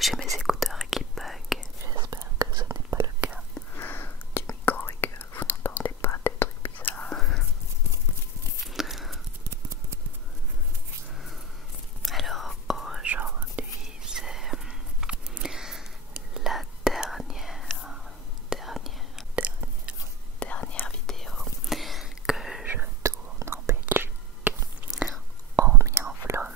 j'ai mes écouteurs qui bug. J'espère que ce n'est pas le cas du micro et que vous n'entendez pas des trucs bizarres. Alors aujourd'hui c'est la dernière vidéo que je tourne en Belgique, hormis en vlog.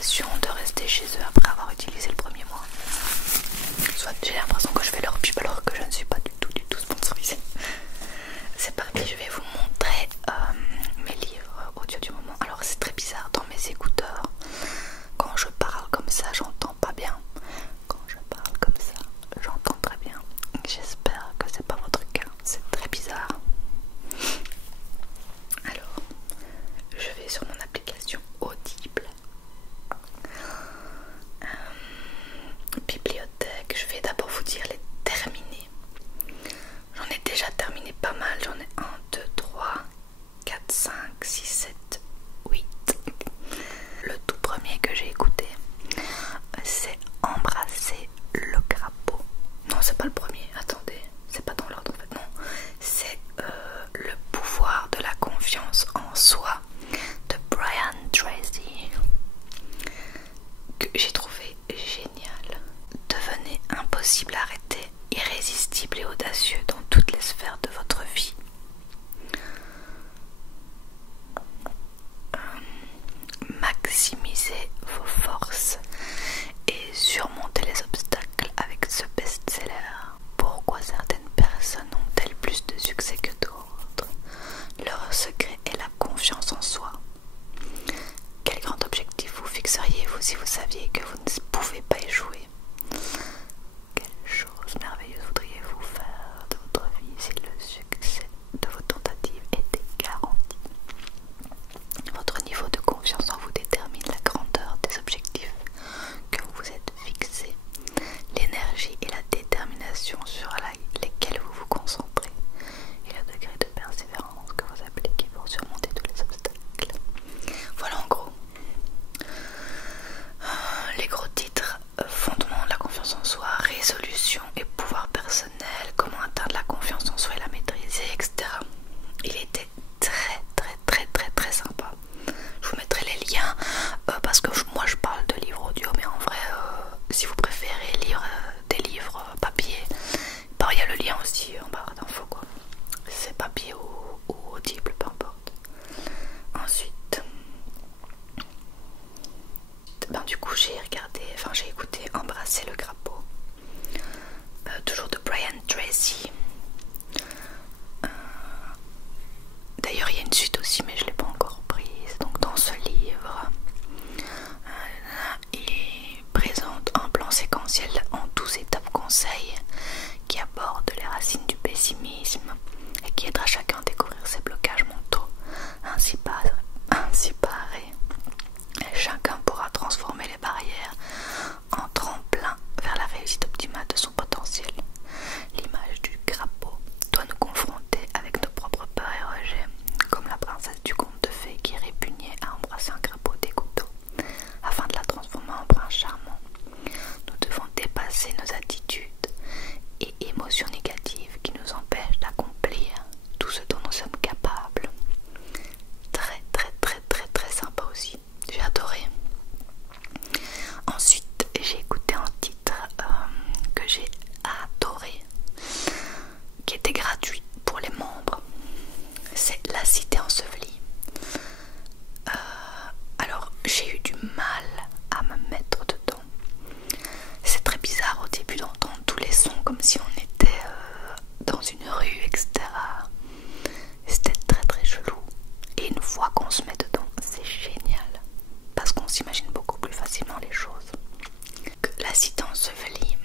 l'obligation de rester chez eux après avoir utilisé le premier mois. Soit j'ai l'impression que je fais leur pub alors que je ne suis pas du tout sponsorisée. C'est parti, je vais vous montrer mes livres audio du moment. Alors c'est très bizarre dans mes écouteurs. Quand je parle comme ça, j'entends pas bien. Quand je parle comme ça, j'entends très bien. J'espère que c'est pas votre cas. C'est très bizarre. Alors, je vais sur mon application Audible. Bibliothèque, je vais d'abord vous dire les terminés. J'en ai déjà terminé pas mal. J'en ai 1, 2, 3, 4, 5, 6, 7, 8. Le tout premier que j'ai écouté, c'est Embrasser le crapaud. Non, c'est pas le premier, attendez, c'est pas dans l'ordre en fait, non. C'est Le pouvoir de la confiance en soi de Brian Tracy, que j'ai trouvé génial. Devenez impossible à arrêter, irrésistible et audacieux dans toutes les sphères de votre vie. Maximisez vos forces et surmontez les obstacles avec ce best-seller. Pourquoi certaines personnes ont-elles plus de succès que d'autres? Leur secret est la confiance en soi. Quel grand objectif vous fixeriez-vous si vous saviez que vous ne pouvez pas échouer? Quelle chose merveilleuse voudriez-vous faire de votre vie si le succès de vos tentatives était garanti? Votre niveau de confiance en vous détermine la grandeur des objectifs que vous vous êtes fixés, l'énergie et la détermination sur lesquelles vous vous concentrez et le degré de persévérance que vous appliquez pour surmonter tous les obstacles. Voilà en gros. Les gros titres: fondement de la confiance en soi, résolution et pouvoir personnel, comment atteindre la confiance en soi et la maîtriser, etc. Il était très sympa. Je vous mettrai les liens parce que moi je parle de livres audio, mais en vrai si vous préférez lire des livres papier, il y a le lien aussi en barre d'infos quoi. C'est papier ou audible, peu importe. Ensuite, du coup j'ai écouté Embrasser le crapaud, toujours de Brian Tracy. D'ailleurs il y a une suite aussi mais je l'ai pas encore prise. Donc dans ce livre il présente un plan séquentiel en 12 étapes conseils qui aborde les racines du pessimisme et qui aidera chacun à découvrir ses blocages mentaux. Ainsi paré, chacun pourra transformer les barrières en tremplin vers la réussite optimale de son potentiel. L'image du crapaud doit nous confronter avec nos propres peurs et rejets, comme la princesse du conte de fées qui répugnait à embrasser un crapaud dégoûtant. Afin de la transformer en prince charmant, nous devons dépasser nos attitudes et émotions négatives qui nous empêchent d'accomplir tout ce dont nous sommes capables. Très sympa aussi, j'ai adoré. Ensuite j'ai écouté un titre que j'ai adoré, qui était gratuit pour les membres. C'est La Cité ensevelie. Alors j'ai eu du mal à me mettre dedans. C'est très bizarre au début d'entendre tous les sons comme si on était dans une rue, etc. C'était très chelou. Et une fois qu'on se met dedans, c'est génial. Parce qu'on s'imagine beaucoup plus facilement les choses. La Cité ensevelie,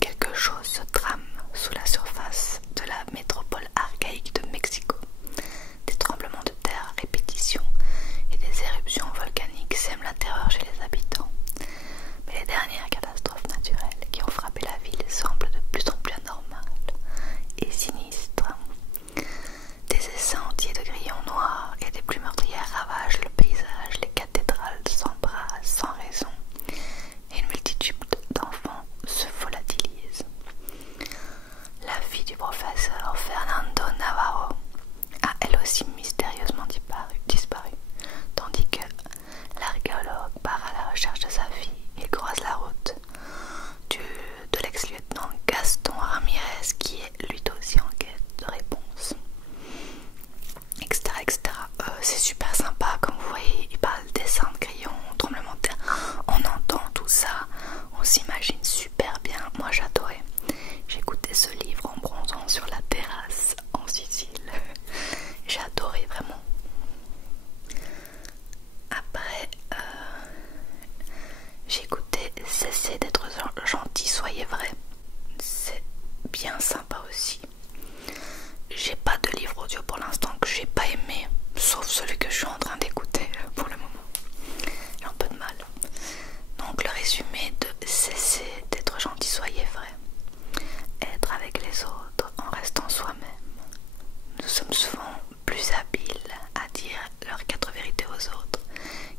quelque chose se trame sous la surface de la métropole archaïque de Mexico. Des tremblements de terre à répétition et des éruptions volcaniques sèment la terreur chez les habitants. Mais les dernières catastrophes naturelles qui ont frappé la ville semblent de plus en plus anormales et sinistres. Des essaims entiers de grillons noirs et des pluies meurtrières ravagent le paysage, les cathédrales s'embrasent sans raison et une multitude d'enfants se volatilisent. La fille du professeur Fernando Navarro a elle aussi mystérieusement disparu, tandis que l'archéologue part à la recherche de sa fille. Il croise la route de l'ex-lieutenant Gaston Ramirez qui est lui aussi en quête de réponse, etc. C'est super sympa, comme vous voyez, il parle aux autres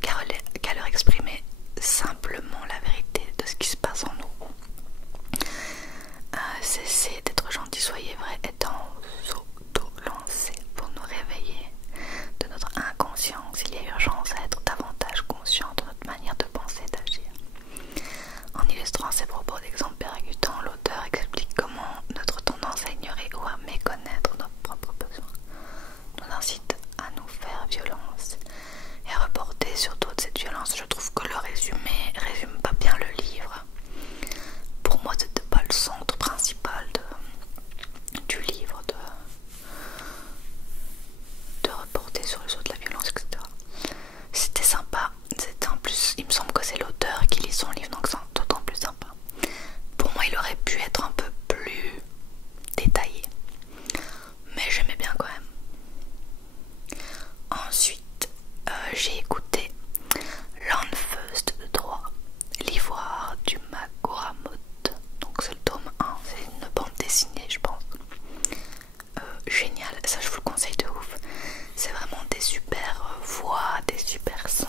qu'à leur exprimer simplement la vérité de ce qui se passe en nous. Cessez d'être gentil, soyez vrai, et auto-lancer pour nous réveiller de notre inconscience. Il y a urgence à être davantage conscient de notre manière de penser et d'agir. En illustrant ces propos d'exemples percutants, l'auteur explique comment notre tendance à ignorer ou à méconnaître nos propres besoins nous incite à nous faire violence et à reporter sur d'autres cette violence. Je trouve que le résumé résume pas bien le livre. Pour moi, c'était pas le centre principal du livre, de reporter sur les autres la violence, etc. C'était sympa, c'était en plus, il me semble que c'est l'auteur qui lit son livre, donc c'est d'autant plus sympa. Pour moi, il aurait pu être un peu plus détaillé, mais j'aimais bien quand même. Ensuite, j'ai écouté L'Enfeust de droit, l'ivoire du Magoramote. Donc c'est le tome 1, c'est une bande dessinée, je pense. Génial, ça je vous le conseille de ouf. C'est vraiment des super voix, des super sons.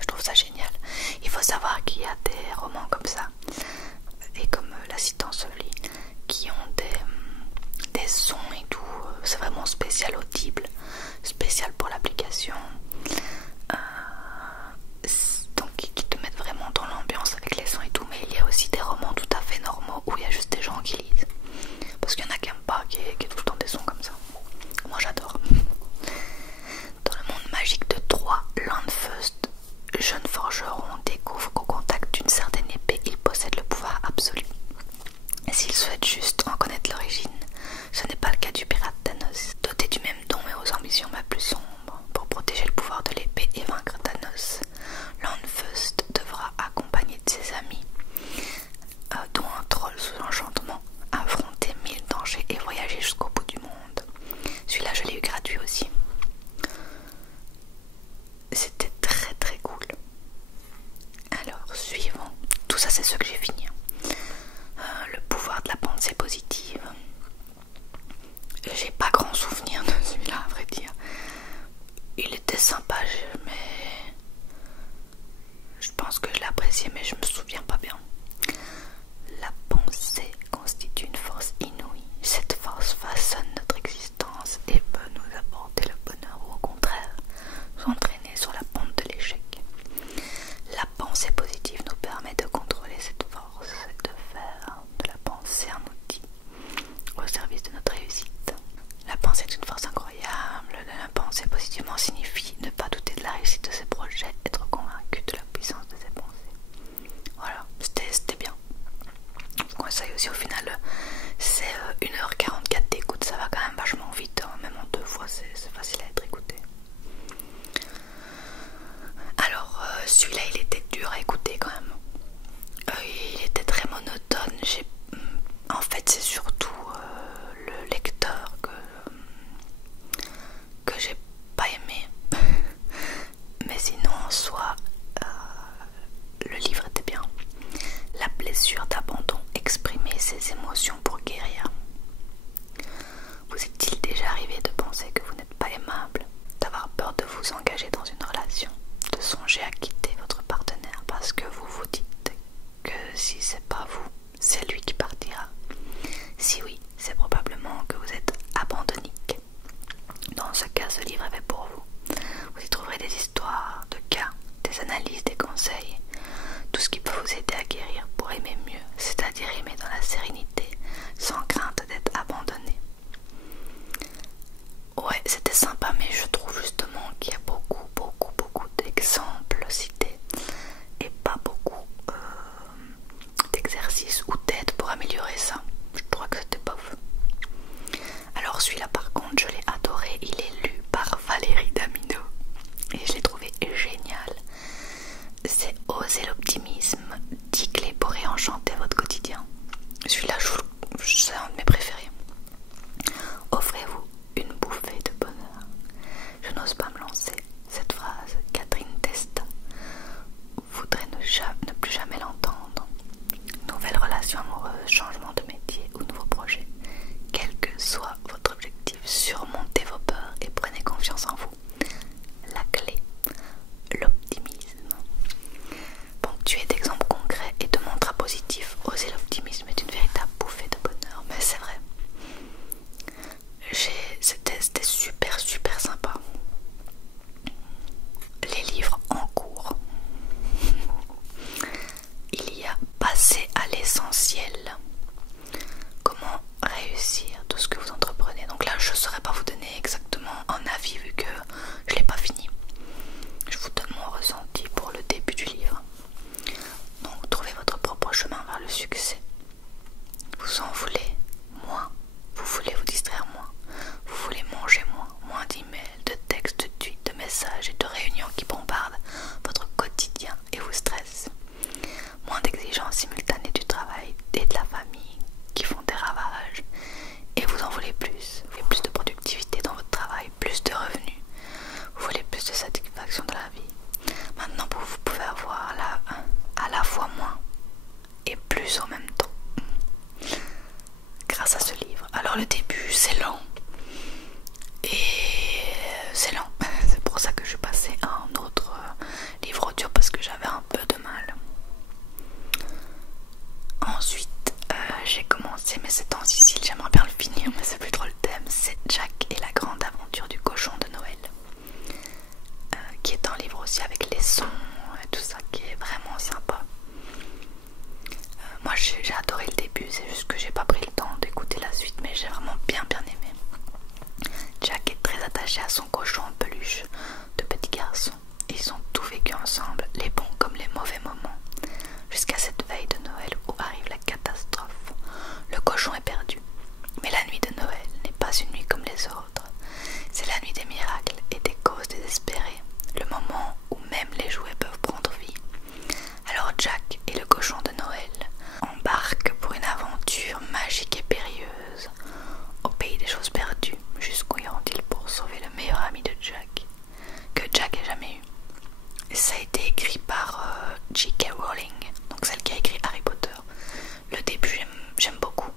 Je trouve ça génial. Il faut savoir qu'il y a des romans comme ça, et comme La Cité ensevelie, qui ont des sons et tout. C'est vraiment spécial audible, spécial pour l'application. Donc qui te mettent vraiment dans l'ambiance avec les sons et tout. Mais il y a aussi des romans tout à fait normaux où il y a juste des gens qui lisent. Parce qu'il y en a qui n'aiment pas qu'il y ait tout le temps des sons comme ça. Moi j'adore. Dans le monde magique de Troie, L'Enfeust, jeune forgeron, découvre qu'au contact d'une certaine épée, il possède le pouvoir absolu. Et s'il souhaite juste en connaître l'origine, ce n'est pas le cas du pirate Thanos. Doté du même don mais aux ambitions ma plus sombres, pour protéger le pouvoir de l'épée et vaincre Thanos, L'Enfeust devra accompagner de ses amis, dont un troll sous enchantement, affronter 1000 dangers et voyager jusqu'au bout du monde. Celui-là je l'ai eu gratuit aussi. C'était très très cool. Alors suivant, tout ça c'est ce que j'ai fini. Le pouvoir de la pensée positive. J'ai pas grand souvenir de celui-là à vrai dire. Il était sympa mais je pense que je l'appréciais mais je me souviens pas bien. La pensée constitue une force inouïe. Cette force façonne notre existence et peut nous apporter le bonheur ou au contraire nous entraîner sur la pente de l'échec. La pensée positive nous permet de contrôler cette force et de faire de la pensée un outil au service de notre réussite. La pensée est une force incroyable. La pensée positivement signifie ne pas douter de la réussite de ses projets, être convaincu de la puissance de ses pensées. Voilà, c'était bien. Je vous conseille aussi, au final c'est 1h44 d'écoute, ça va quand même vachement vite, hein. Même en 2 fois c'est facile à être écouté. Alors celui-là il était dur à écouter quand même. Il était très monotone. En fait c'est surtout le lecteur que j'ai pas aimé. Mais sinon en soi le livre était bien. La blessure d'abandon, exprimer ses émotions pour guérir. Vous est-il déjà arrivé de penser que vous n'êtes pas aimable, d'avoir peur de vous engager dans une relation, de songer à quitter votre partenaire parce que vous vous dites que si c'est pas vous, c'est lui qui partira? Si oui, c'est probablement que vous êtes abandonnique. Dans ce cas, ce livre est fait pour vous. Vous y trouverez des histoires, de cas, des analyses, des conseils, tout ce qui peut vous aider à guérir pour aimer mieux, c'est-à-dire aimer dans la sérénité, sans crainte d'être abandonné. Ouais, c'était sympa, mais je trouve justement qu'il y a beaucoup d'exemples cités et pas beaucoup d'exercices ou d'aides pour améliorer ça. Je crois que c'était bof. Alors celui-là par contre je l'ai adoré, il est lu par Valérie Damido et je l'ai trouvé génial. C'est Oser l'optimisme, 10 clés pour réenchanter votre quotidien. Celui-là c'est un de mes préférés. Offrez-vous une bouffée de bonheur. Je n'ose pas me lancer. Cette phrase, Catherine Testa voudrait ne plus jamais l'entendre. Nouvelle relation amoureuse, changement de métier ou nouveau projet. Quel que soit votre objectif, surmontez vos peurs et prenez confiance en vous. La clé aussi avec les sons et tout ça qui est vraiment sympa. Moi j'ai adoré le début, c'est juste que j'ai pas pris le temps d'écouter la suite, mais j'ai vraiment bien aimé. Jack est très attaché à son cochon en peluche de petit garçon. Ils ont tout vécu ensemble, les bons comme les mauvais moments, jusqu'à cette veille de Noël où arrive la catastrophe. Le cochon est perdu, mais la nuit de Noël n'est pas une nuit comme les autres. C'est la nuit des miracles et des causes désespérées, le moment où même les jouets peuvent prendre vie. Alors Jack et le cochon de Noël embarquent pour une aventure magique et périlleuse au pays des choses perdues. Jusqu'où iront-ils pour sauver le meilleur ami de Jack que Jack ait jamais eu? Ça a été écrit par J.K. Rowling, donc celle qui a écrit Harry Potter. Le début j'aime beaucoup.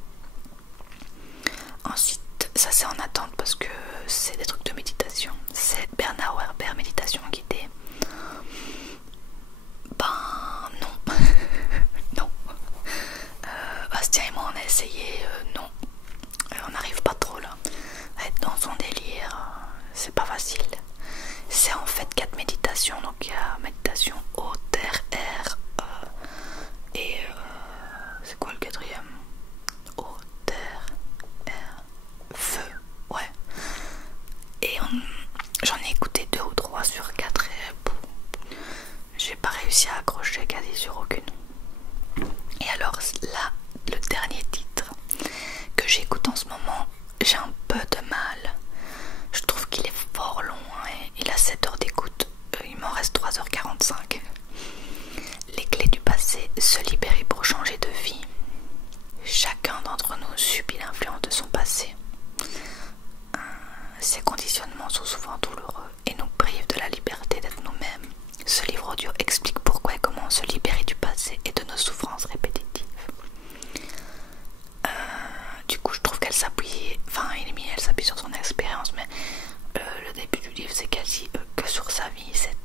Ensuite ça c'est en attente parce que c'est des trucs de méditation. C'est Bernard Werber, méditation guidée. Ben non. Non. Bastien et moi on a essayé, non. On n'arrive pas trop là à être dans son délire, c'est pas facile. C'est en fait 4 méditations, donc il y a méditation eau, terre, air et c'est quoi le quatrième? Eau, terre, air, feu, ouais. Et j'en ai écouté 2 ou 3 sur 4 et j'ai pas réussi à accrocher quasi sur aucune. Et alors là, le dernier titre que j'écoute en ce moment, j'ai un peu de mal. Je trouve qu'il est fort long, hein, et il a 7 heures d'écoute, il m'en reste 3h45. Les clés du passé, se libérer pour changer de vie. Chacun d'entre nous subit l'influence de son passé. Ces conditionnements sont souvent douloureux et nous privent de la liberté d'être nous-mêmes. Ce livre audio explique pourquoi et comment se libérer du passé et de nos souffrances répétitives. Du coup je trouve qu'elle s'appuie, elle s'appuie sur son expérience, mais le début du livre c'est quasi que sur sa vie. C'est